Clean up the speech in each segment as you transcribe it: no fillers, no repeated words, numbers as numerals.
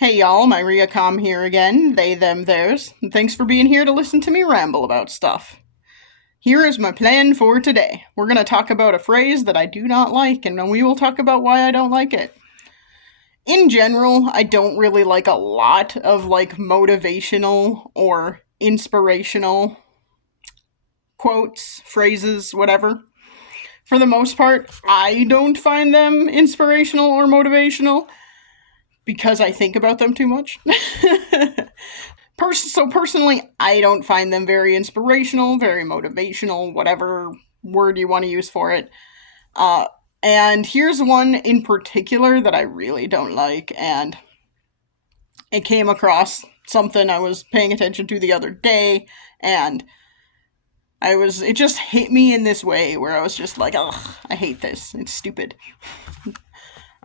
Hey y'all, Myria Com here again, they, them, theirs, and thanks for being here to listen to me ramble about stuff. Here is my plan for today. We're going to talk about a phrase that I do not like, and then we will talk about why I don't like it. In general, I don't really like a lot of motivational or inspirational quotes, phrases, whatever. For the most part, I don't find them inspirational or motivational because I think about them too much. So personally, I don't find them very inspirational, very motivational, whatever word you want to use for it. Uh, and here's one in particular that I really don't like, and it came across something I was paying attention to the other day, and it just hit me in this way where I was just like, ugh, I hate this. It's stupid.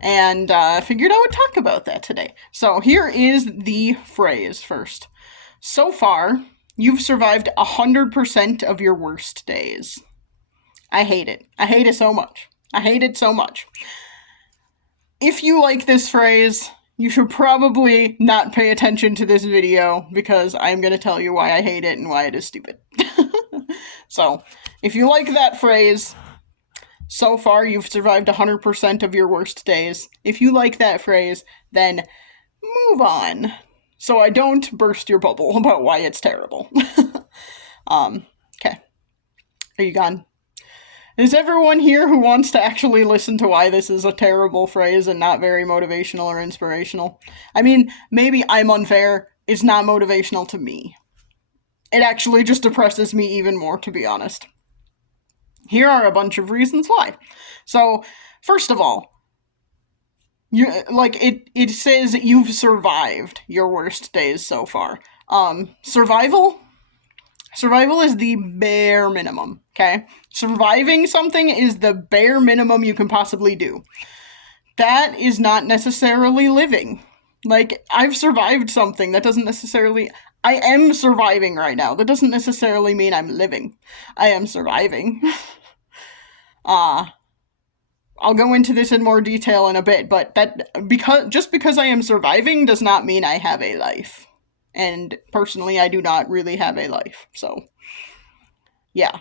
And I figured I would talk about that today. So here is the phrase first. So far, you've survived 100% of your worst days. I hate it. I hate it so much. I hate it so much. If you like this phrase, you should probably not pay attention to this video because I'm going to tell you why I hate it and why it is stupid. So, if you like that phrase, so far you've survived 100% of your worst days. If you like that phrase, then move on. So I don't burst your bubble about why it's terrible. Okay. Are you gone? Is everyone here who wants to actually listen to why this is a terrible phrase and not very motivational or inspirational? I mean, maybe I'm unfair. It's not motivational to me. It actually just depresses me even more, to be honest. Here are a bunch of reasons why. So, first of all, it says you've survived your worst days so far. Survival is the bare minimum, okay? Surviving something is the bare minimum you can possibly do. That is not necessarily living. Like, I've survived something. That doesn't necessarily... I am surviving right now. That doesn't necessarily mean I'm living. I am surviving. I'll go into this in more detail in a bit, but just because I am surviving does not mean I have a life. And personally, I do not really have a life. So, yeah.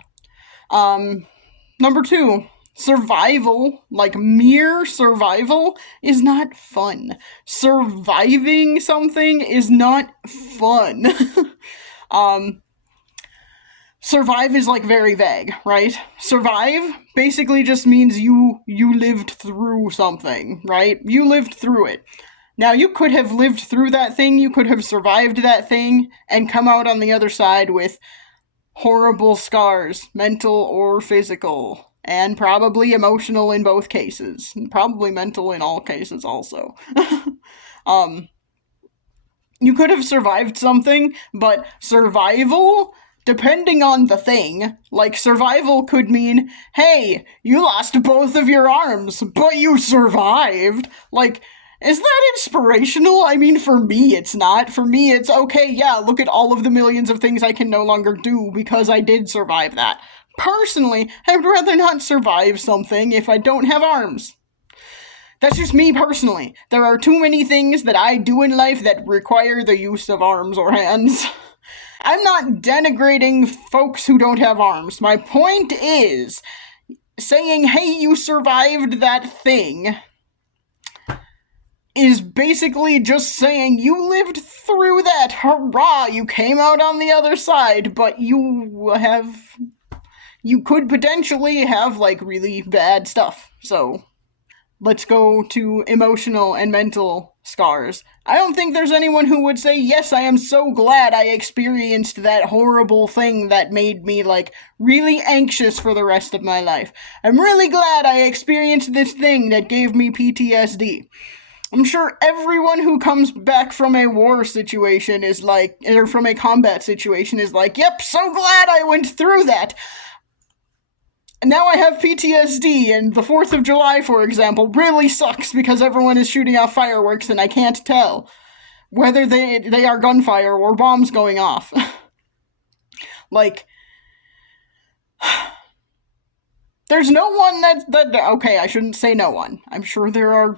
Number 2, survival, like mere survival, is not fun. Surviving something is not fun. Survive is very vague, right? Survive basically just means you lived through something, right? You lived through it. Now, you could have lived through that thing, you could have survived that thing, and come out on the other side with horrible scars, mental or physical, and probably emotional in both cases, and probably mental in all cases also. You could have survived something, but survival, depending on the thing, survival could mean, hey, you lost both of your arms, but you survived. Is that inspirational? I mean, for me, it's not. For me, it's, okay, yeah, look at all of the millions of things I can no longer do because I did survive that. Personally, I'd rather not survive something if I don't have arms. That's just me personally. There are too many things that I do in life that require the use of arms or hands. I'm not denigrating folks who don't have arms. My point is, saying, hey, you survived that thing, is basically just saying you lived through that. Hurrah! You came out on the other side, but you could potentially have, really bad stuff. So, let's go to emotional and mental scars. I don't think there's anyone who would say, yes, I am so glad I experienced that horrible thing that made me, really anxious for the rest of my life. I'm really glad I experienced this thing that gave me PTSD. I'm sure everyone who comes back from a war situation is or from a combat situation is yep, so glad I went through that. Now I have PTSD, and the 4th of July, for example, really sucks because everyone is shooting off fireworks and I can't tell whether they are gunfire or bombs going off. There's no one that okay, I shouldn't say no one. I'm sure there are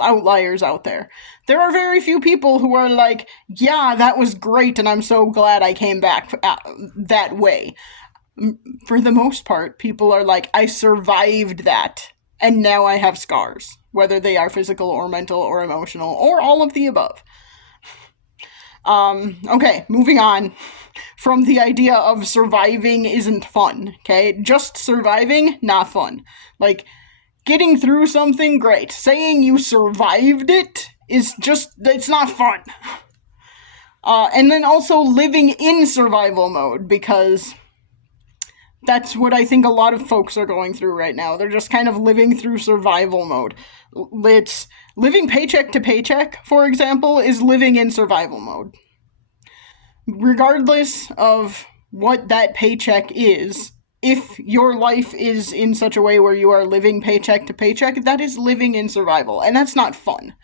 outliers out there. There are very few people who are like, yeah, that was great and I'm so glad I came back that way. For the most part, people are like, I survived that and now I have scars, whether they are physical or mental or emotional or all of the above. Okay, moving on from the idea of surviving isn't fun, okay? Just surviving, not fun. Like, getting through something, great. Saying you survived it is just, it's not fun. And then also living in survival mode, because that's what I think a lot of folks are going through right now. They're just kind of living through survival mode. It's living paycheck to paycheck, for example, is living in survival mode. Regardless of what that paycheck is, if your life is in such a way where you are living paycheck to paycheck, that is living in survival, and that's not fun.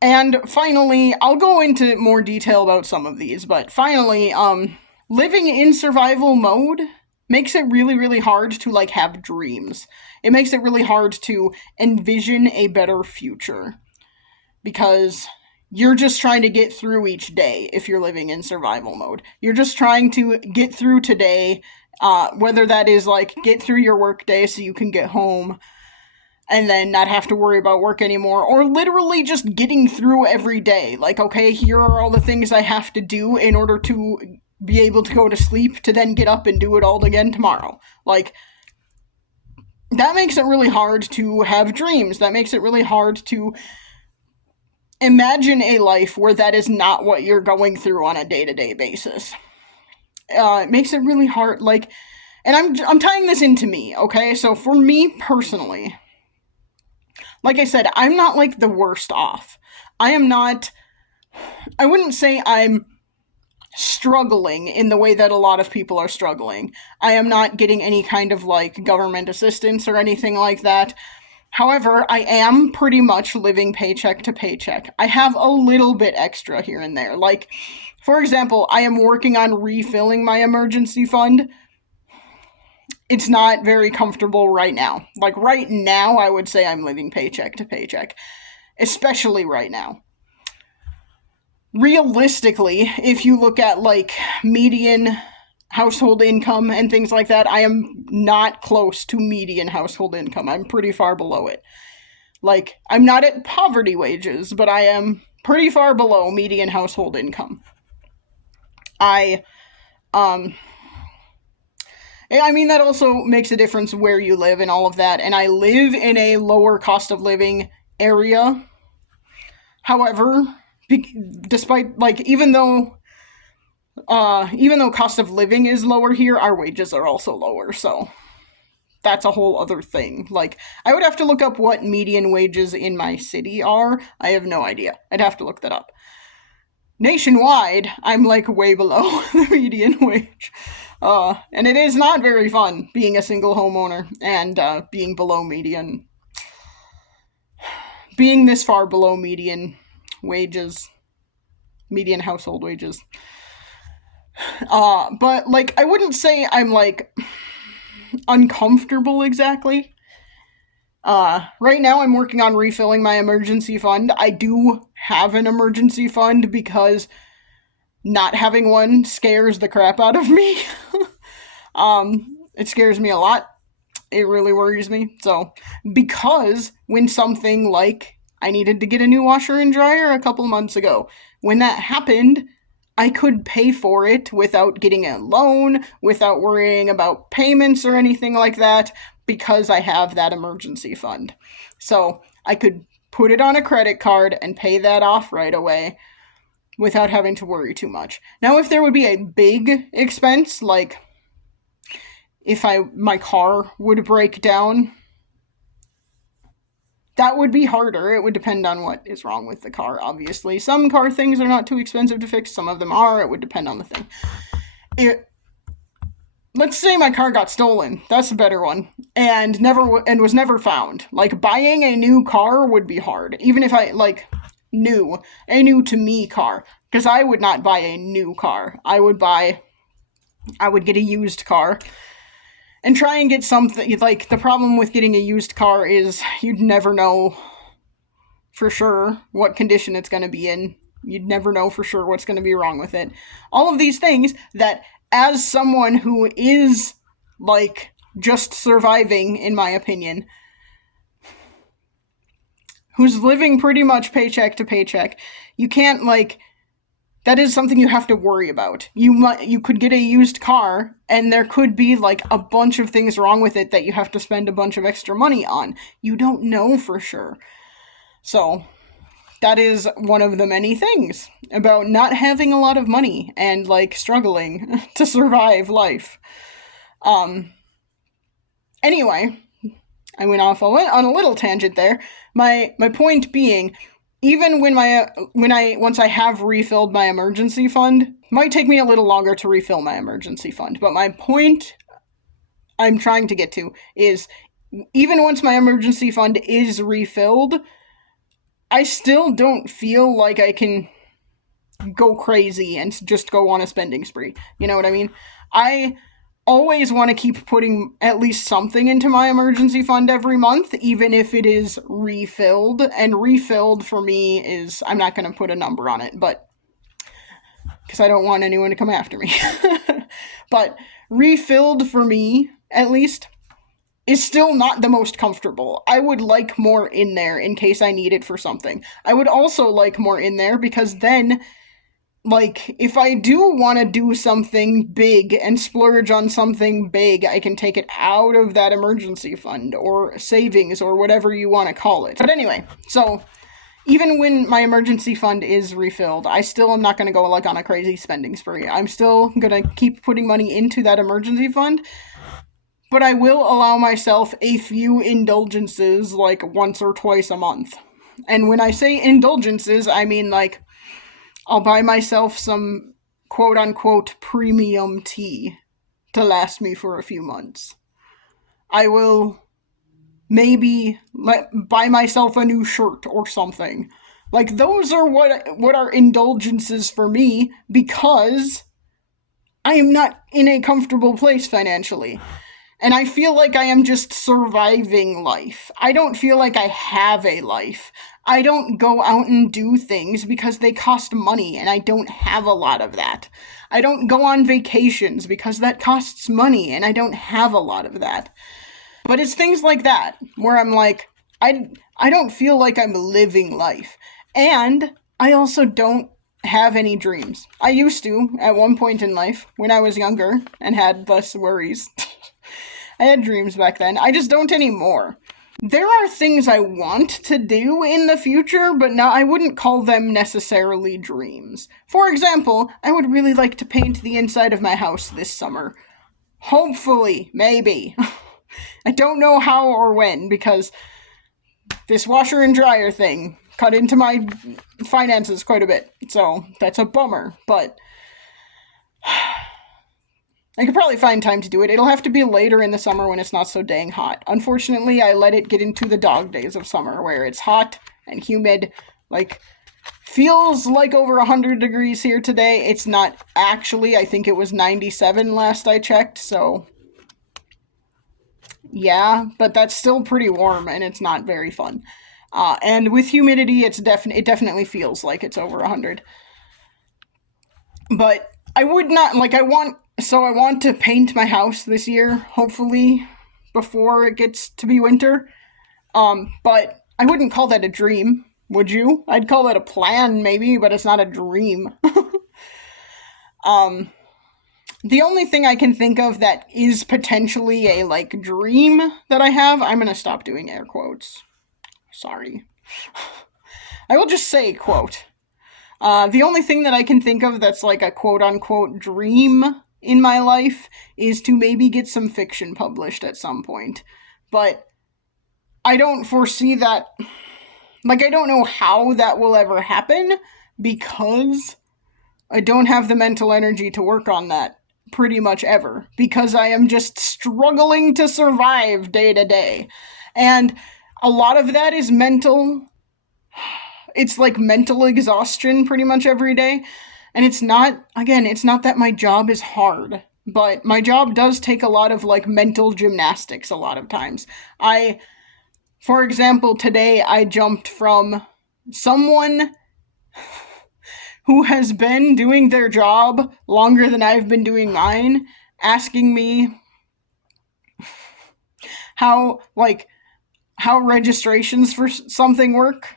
And finally, I'll go into more detail about some of these, but finally, living in survival mode makes it really, really hard to, like, have dreams. It makes it really hard to envision a better future. Because you're just trying to get through each day if you're living in survival mode. You're just trying to get through today, whether that is, like, get through your work day so you can get home and then not have to worry about work anymore, or literally just getting through every day. Like, okay, here are all the things I have to do in order to be able to go to sleep to then get up and do it all again tomorrow. Like, that makes it really hard to have dreams. That makes it really hard to imagine a life where that is not what you're going through on a day-to-day basis. It makes it really hard, like, and I'm tying this into me, okay? So for me personally, like I said, I'm not, like, the worst off. I wouldn't say I'm struggling in the way that a lot of people are struggling. I am not getting any kind of, like, government assistance or anything like that. However, I am pretty much living paycheck to paycheck. I have a little bit extra here and there. Like, for example, I am working on refilling my emergency fund. It's not very comfortable right now. Like, right now, I would say I'm living paycheck to paycheck. Especially right now. Realistically, if you look at, like, median household income and things like that, I am not close to median household income. I'm pretty far below it. Like, I'm not at poverty wages, but I am pretty far below median household income. I mean, that also makes a difference where you live and all of that, and I live in a lower cost of living area. However, despite, like, even though cost of living is lower here, our wages are also lower, so that's a whole other thing. Like, I would have to look up what median wages in my city are. I have no idea. I'd have to look that up. Nationwide, I'm, like, way below the median wage. And it is not very fun being a single homeowner and being below median. Being this far below median wages, median household wages. But, like, I wouldn't say I'm, like, uncomfortable exactly. Right now I'm working on refilling my emergency fund. I do have an emergency fund because not having one scares the crap out of me. It scares me a lot. It really worries me. So, because when something like I needed to get a new washer and dryer a couple months ago, when that happened, I could pay for it without getting a loan, without worrying about payments or anything like that, because I have that emergency fund. So I could put it on a credit card and pay that off right away without having to worry too much. Now, if there would be a big expense, like if my car would break down, that would be harder. It would depend on what is wrong with the car, obviously. Some car things are not too expensive to fix, some of them are. It would depend on the thing. Let's say my car got stolen. That's a better one. And was never found. Like, buying a new car would be hard. Even if I, like, a new to me car. Because I would not buy a new car. I would get a used car. And try and get something, like, the problem with getting a used car is you'd never know for sure what condition it's going to be in. You'd never know for sure what's going to be wrong with it. All of these things that, as someone who is, like, just surviving, in my opinion, who's living pretty much paycheck to paycheck, you can't, like, that is something you have to worry about. You could get a used car, and there could be, like, a bunch of things wrong with it that you have to spend a bunch of extra money on. You don't know for sure. So, that is one of the many things about not having a lot of money and, like, struggling to survive life. Anyway, I went off on a little tangent there. My point being, even once I have refilled my emergency fund, might take me a little longer to refill my emergency fund. But my point I'm trying to get to is, even once my emergency fund is refilled, I still don't feel like I can go crazy and just go on a spending spree. You know what I mean? I always want to keep putting at least something into my emergency fund every month, even if it is refilled. And refilled for me is, I'm not going to put a number on it, but because I don't want anyone to come after me. But refilled for me, at least, is still not the most comfortable. I would like more in there in case I need it for something. I would also like more in there because then, like, if I do want to do something big and splurge on something big, I can take it out of that emergency fund or savings or whatever you want to call it. But anyway, so even when my emergency fund is refilled, I still am not going to go, like, on a crazy spending spree. I'm still going to keep putting money into that emergency fund, but I will allow myself a few indulgences, like, once or twice a month. And when I say indulgences, I mean, like, I'll buy myself some quote-unquote premium tea to last me for a few months. I will maybe buy myself a new shirt or something. Like, those are what are indulgences for me, because I am not in a comfortable place financially. And I feel like I am just surviving life. I don't feel like I have a life. I don't go out and do things because they cost money, and I don't have a lot of that. I don't go on vacations because that costs money, and I don't have a lot of that. But it's things like that where I'm like, I don't feel like I'm living life. And I also don't have any dreams. I used to at one point in life when I was younger and had less worries. I had dreams back then. I just don't anymore. There are things I want to do in the future, but now I wouldn't call them necessarily dreams. For example, I would really like to paint the inside of my house this summer. Hopefully, maybe. I don't know how or when, because this washer and dryer thing cut into my finances quite a bit, so that's a bummer, but I could probably find time to do it. It'll have to be later in the summer when it's not so dang hot. Unfortunately, I let it get into the dog days of summer where it's hot and humid. Like, feels like over 100 degrees here today. It's not actually. I think it was 97 last I checked, so yeah, but that's still pretty warm and it's not very fun. And with humidity, it definitely feels like it's over 100. But I would not, like, I want to paint my house this year, hopefully, before it gets to be winter. But I wouldn't call that a dream, would you? I'd call that a plan, maybe, but it's not a dream. The only thing I can think of that is potentially a, like, dream that I have, I'm gonna stop doing air quotes. Sorry. I will just say quote. The only thing that I can think of that's like a quote-unquote dream in my life is to maybe get some fiction published at some point. But I don't foresee that. Like, I don't know how that will ever happen because I don't have the mental energy to work on that pretty much ever, because I am just struggling to survive day to day. And a lot of that is mental. It's like mental exhaustion pretty much every day. And it's not that my job is hard, but my job does take a lot of, like, mental gymnastics a lot of times. For example, today I jumped from someone who has been doing their job longer than I've been doing mine asking me how, like, how registrations for something work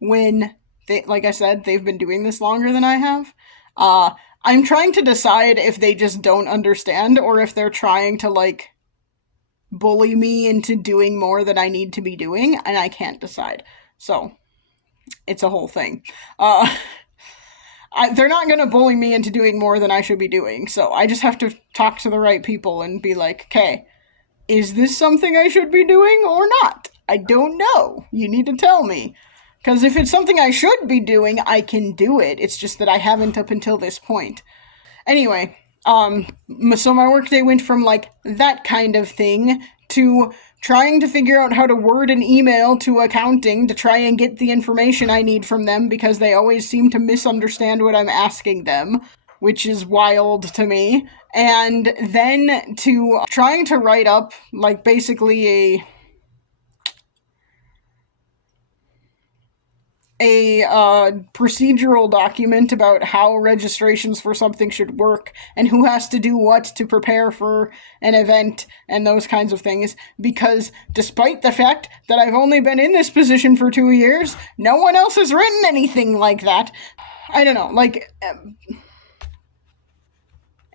when they, like I said, they've been doing this longer than I have. Uh, I'm trying to decide if they just don't understand or if they're trying to, like, bully me into doing more than I need to be doing, and I can't decide. So, it's a whole thing. Uh, they're not going to bully me into doing more than I should be doing, so I just have to talk to the right people and be like, okay, is this something I should be doing or not? I don't know. You need to tell me. Because if it's something I should be doing, I can do it. It's just that I haven't up until this point. Anyway, so my workday went from, like, that kind of thing to trying to figure out how to word an email to accounting to try and get the information I need from them because they always seem to misunderstand what I'm asking them, which is wild to me. And then to trying to write up, like, basically a procedural document about how registrations for something should work and who has to do what to prepare for an event and those kinds of things, because despite the fact that I've only been in this position for 2 years, no one else has written anything like that. I don't know, like,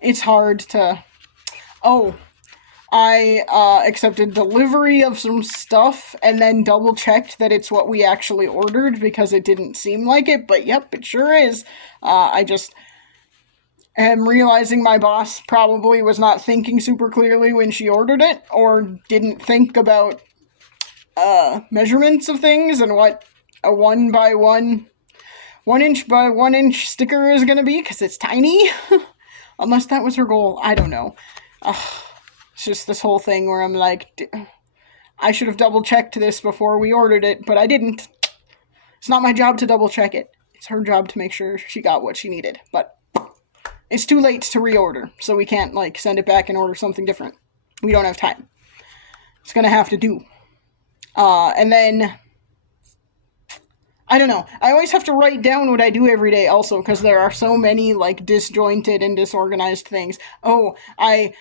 it's hard to... Oh, I accepted delivery of some stuff and then double checked that it's what we actually ordered because it didn't seem like it, but yep, it sure is. I just am realizing my boss probably was not thinking super clearly when she ordered it, or didn't think about measurements of things and what a 1 inch by 1 inch sticker is going to be because it's tiny. Unless that was her goal. I don't know. It's just this whole thing where I'm like, I should have double checked this before we ordered it, but I didn't. It's not my job to double check it. It's her job to make sure she got what she needed. But it's too late to reorder, so we can't, like, send it back and order something different. We don't have time. It's gonna have to do. And then, I don't know. I always have to write down what I do every day also, because there are so many, like, disjointed and disorganized things. Oh, I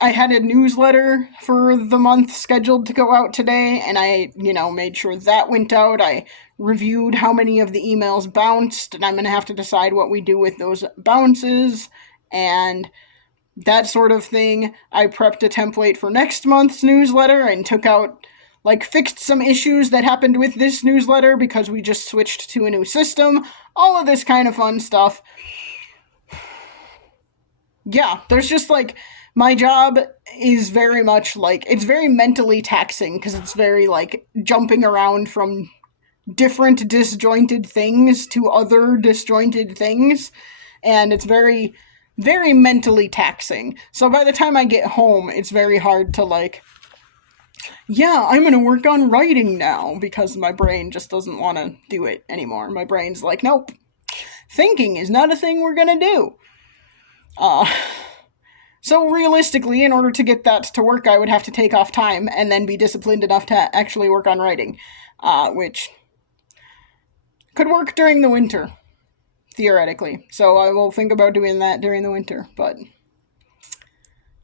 had a newsletter for the month scheduled to go out today, and I, made sure that went out. I reviewed how many of the emails bounced, and I'm going to have to decide what we do with those bounces, and that sort of thing. I prepped a template for next month's newsletter and took out, like, fixed some issues that happened with this newsletter because we just switched to a new system. All of this kind of fun stuff. Yeah, there's just, like, my job is very much, like, it's very mentally taxing because it's very, like, jumping around from different disjointed things to other disjointed things, and it's very, very mentally taxing. So by the time I get home, it's very hard to, like, yeah, I'm gonna work on writing now, because my brain just doesn't want to do it anymore. My brain's like, nope, thinking is not a thing we're gonna do. So realistically, in order to get that to work, I would have to take off time and then be disciplined enough to actually work on writing, which could work during the winter, theoretically. So I will think about doing that during the winter, but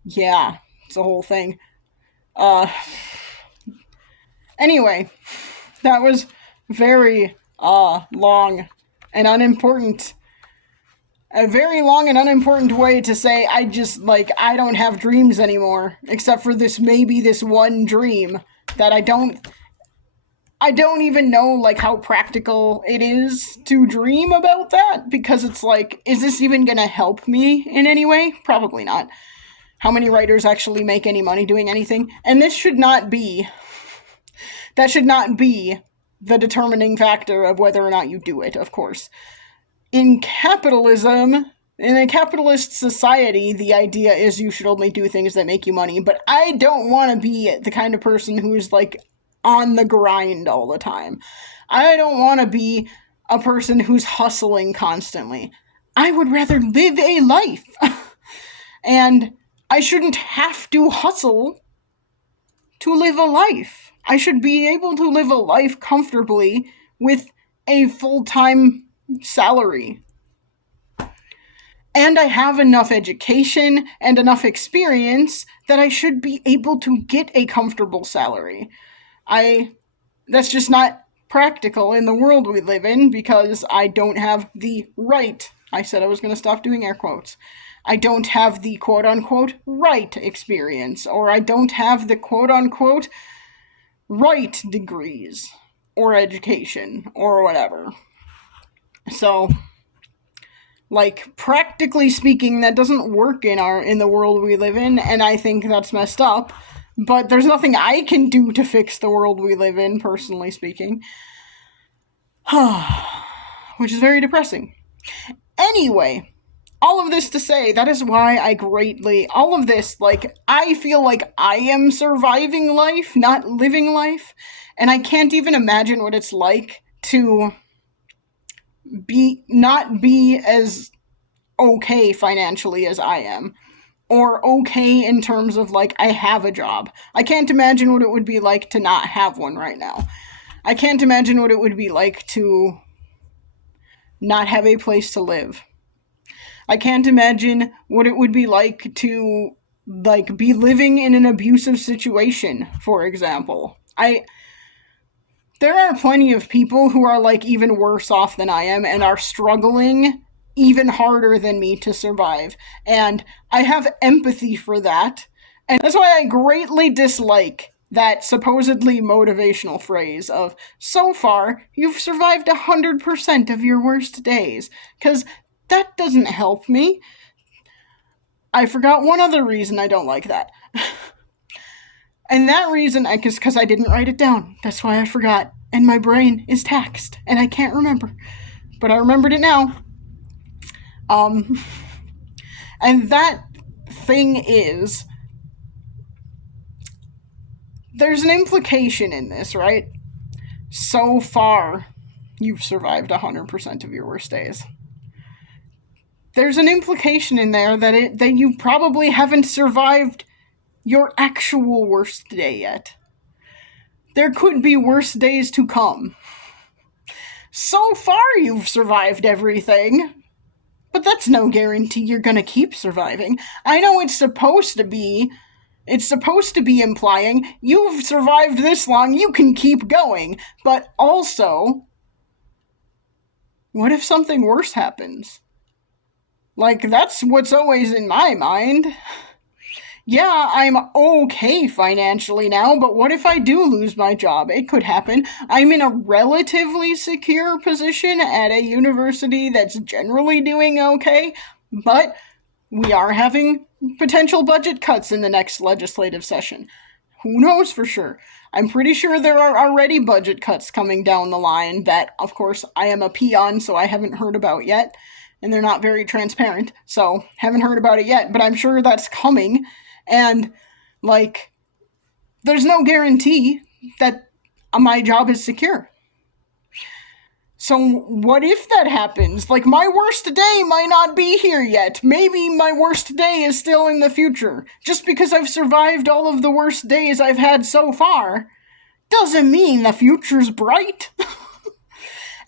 yeah, it's a whole thing. Anyway, that was very long and unimportant. A very long and unimportant way to say I don't have dreams anymore, except for maybe this one dream that I don't even know, like, how practical it is to dream about that, because it's like, is this even gonna help me in any way? Probably not. How many writers actually make any money doing anything? And that should not be the determining factor of whether or not you do it, of course. In capitalism, in a capitalist society, the idea is you should only do things that make you money, but I don't want to be the kind of person who's, like, on the grind all the time. I don't want to be a person who's hustling constantly. I would rather live a life. And I shouldn't have to hustle to live a life. I should be able to live a life comfortably with a full-time salary. And I have enough education and enough experience that I should be able to get a comfortable salary. I That's just not practical in the world we live in because I don't have the right. I said I was going to stop doing air quotes. I don't have the quote unquote right experience, or I don't have the quote unquote right degrees or education or whatever. So, like, practically speaking, that doesn't work in the world we live in, and I think that's messed up. But there's nothing I can do to fix the world we live in, personally speaking. Which is very depressing. Anyway, all of this to say, that is why all of this, like, I feel like I am surviving life, not living life, and I can't even imagine what it's like to not be as okay financially as I am. Or okay in terms of, like, I have a job. I can't imagine what it would be like to not have one right now. I can't imagine what it would be like to not have a place to live. I can't imagine what it would be like to, like, be living in an abusive situation, for example. There are plenty of people who are, like, even worse off than I am and are struggling even harder than me to survive. And I have empathy for that. And that's why I greatly dislike that supposedly motivational phrase of, so far, you've survived 100% of your worst days. Because that doesn't help me. I forgot one other reason I don't like that. And that reason, because I didn't write it down. That's why I forgot. And my brain is taxed, and I can't remember. But I remembered it now. And that thing is, there's an implication in this, right? So far, you've survived 100% of your worst days. There's an implication in there that you probably haven't survived your actual worst day yet. There could be worse days to come. So far, you've survived everything. But that's no guarantee you're gonna keep surviving. I know it's supposed to be implying you've survived this long, you can keep going. But also, what if something worse happens? Like, that's what's always in my mind. Yeah, I'm okay financially now, but what if I do lose my job? It could happen. I'm in a relatively secure position at a university that's generally doing okay, but we are having potential budget cuts in the next legislative session. Who knows for sure? I'm pretty sure there are already budget cuts coming down the line that, of course, I am a peon, so I haven't heard about yet. And they're not very transparent, so haven't heard about it yet, but I'm sure that's coming. And, like, there's no guarantee that my job is secure. So what if that happens? Like, my worst day might not be here yet. Maybe my worst day is still in the future. Just because I've survived all of the worst days I've had so far doesn't mean the future's bright.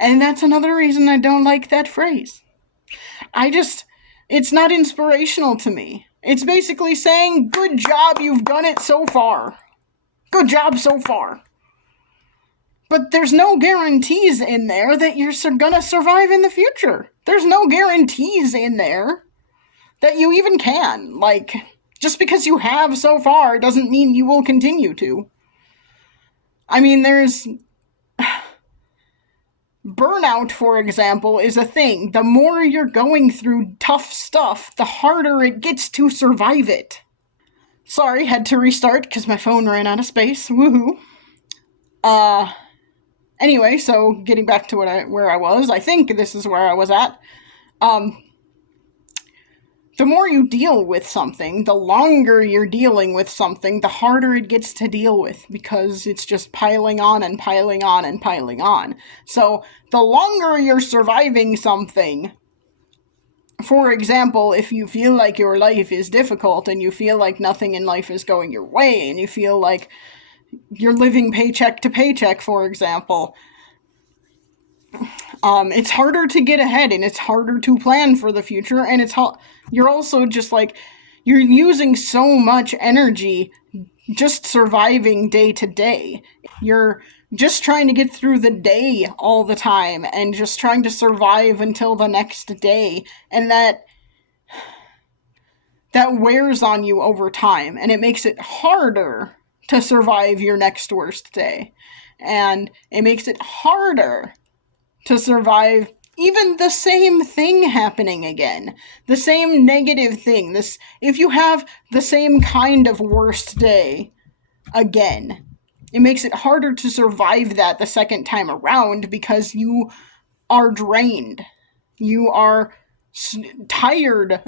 And that's another reason I don't like that phrase. It's not inspirational to me. It's basically saying, good job, you've done it so far. Good job so far. But there's no guarantees in there that you're gonna survive in the future. There's no guarantees in there that you even can. Like, just because you have so far doesn't mean you will continue to. I mean, there's... Burnout, for example, is a thing. The more you're going through tough stuff, the harder it gets to survive it. Sorry, had to restart because my phone ran out of space. Woohoo. Anyway, so getting back to where I was, I think this is where I was at. The more you deal with something, the longer you're dealing with something, the harder it gets to deal with, because it's just piling on and piling on and piling on. So, the longer you're surviving something, for example, if you feel like your life is difficult and you feel like nothing in life is going your way and you feel like you're living paycheck to paycheck, for example. It's harder to get ahead and it's harder to plan for the future, and you're also just like, you're using so much energy just surviving day to day. You're just trying to get through the day all the time and just trying to survive until the next day, and that wears on you over time, and it makes it harder to survive your next worst day. And it makes it harder to survive even the same thing happening again. The same negative thing. If you have the same kind of worst day again, it makes it harder to survive that the second time around because you are drained. You are tired.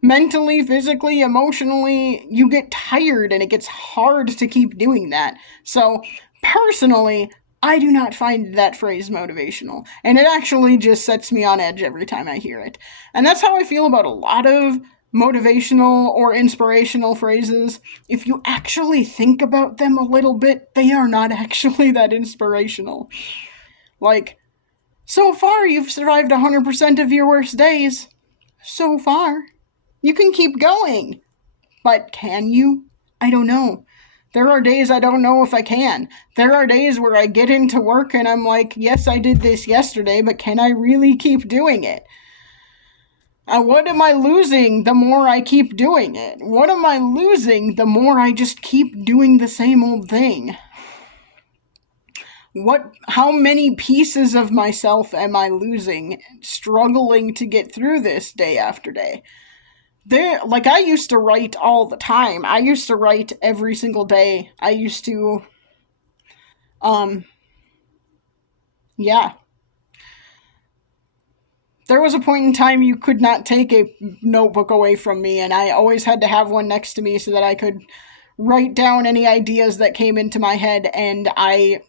Mentally, physically, emotionally, you get tired and it gets hard to keep doing that. So, personally, I do not find that phrase motivational, and it actually just sets me on edge every time I hear it. And that's how I feel about a lot of motivational or inspirational phrases. If you actually think about them a little bit, they are not actually that inspirational. Like, so far you've survived 100% of your worst days. So far. You can keep going. But can you? I don't know. There are days I don't know if I can. There are days where I get into work and I'm like, yes, I did this yesterday, but can I really keep doing it? What am I losing the more I keep doing it? What am I losing the more I just keep doing the same old thing? How many pieces of myself am I losing struggling to get through this day after day? I used to write all the time. I used to write every single day. I used to, yeah. There was a point in time you could not take a notebook away from me, and I always had to have one next to me so that I could write down any ideas that came into my head, and I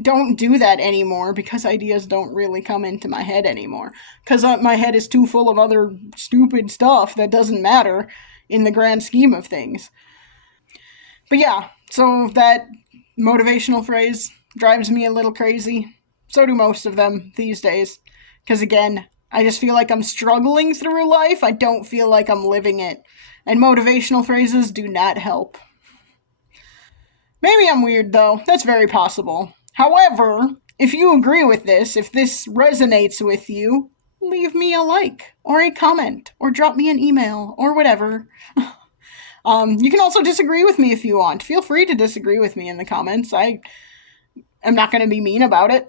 don't do that anymore because ideas don't really come into my head anymore. Because my head is too full of other stupid stuff that doesn't matter in the grand scheme of things. But yeah, so that motivational phrase drives me a little crazy. So do most of them these days. Because again, I just feel like I'm struggling through life. I don't feel like I'm living it. And motivational phrases do not help. Maybe I'm weird though. That's very possible. However, if you agree with this, if this resonates with you, leave me a like or a comment or drop me an email or whatever. You can also disagree with me if you want. Feel free to disagree with me in the comments. I am not going to be mean about it.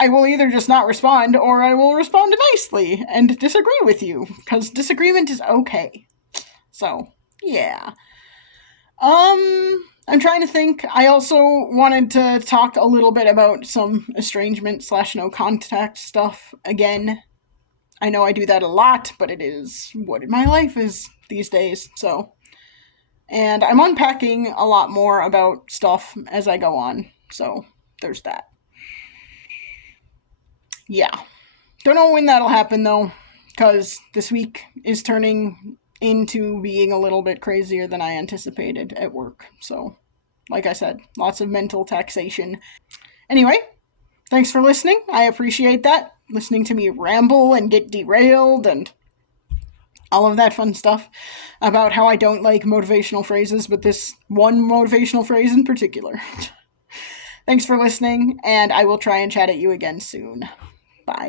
I will either just not respond or I will respond nicely and disagree with you because disagreement is okay. So, yeah. I'm trying to think. I also wanted to talk a little bit about some estrangement / no contact stuff again. I know I do that a lot, but it is what my life is these days, so. And I'm unpacking a lot more about stuff as I go on, so there's that. Yeah. Don't know when that'll happen though, because this week is turning into being a little bit crazier than I anticipated at work. So, like I said, lots of mental taxation. Anyway, thanks for listening. I appreciate that. Listening to me ramble and get derailed and all of that fun stuff about how I don't like motivational phrases, but this one motivational phrase in particular. Thanks for listening, and I will try and chat at you again soon. Bye.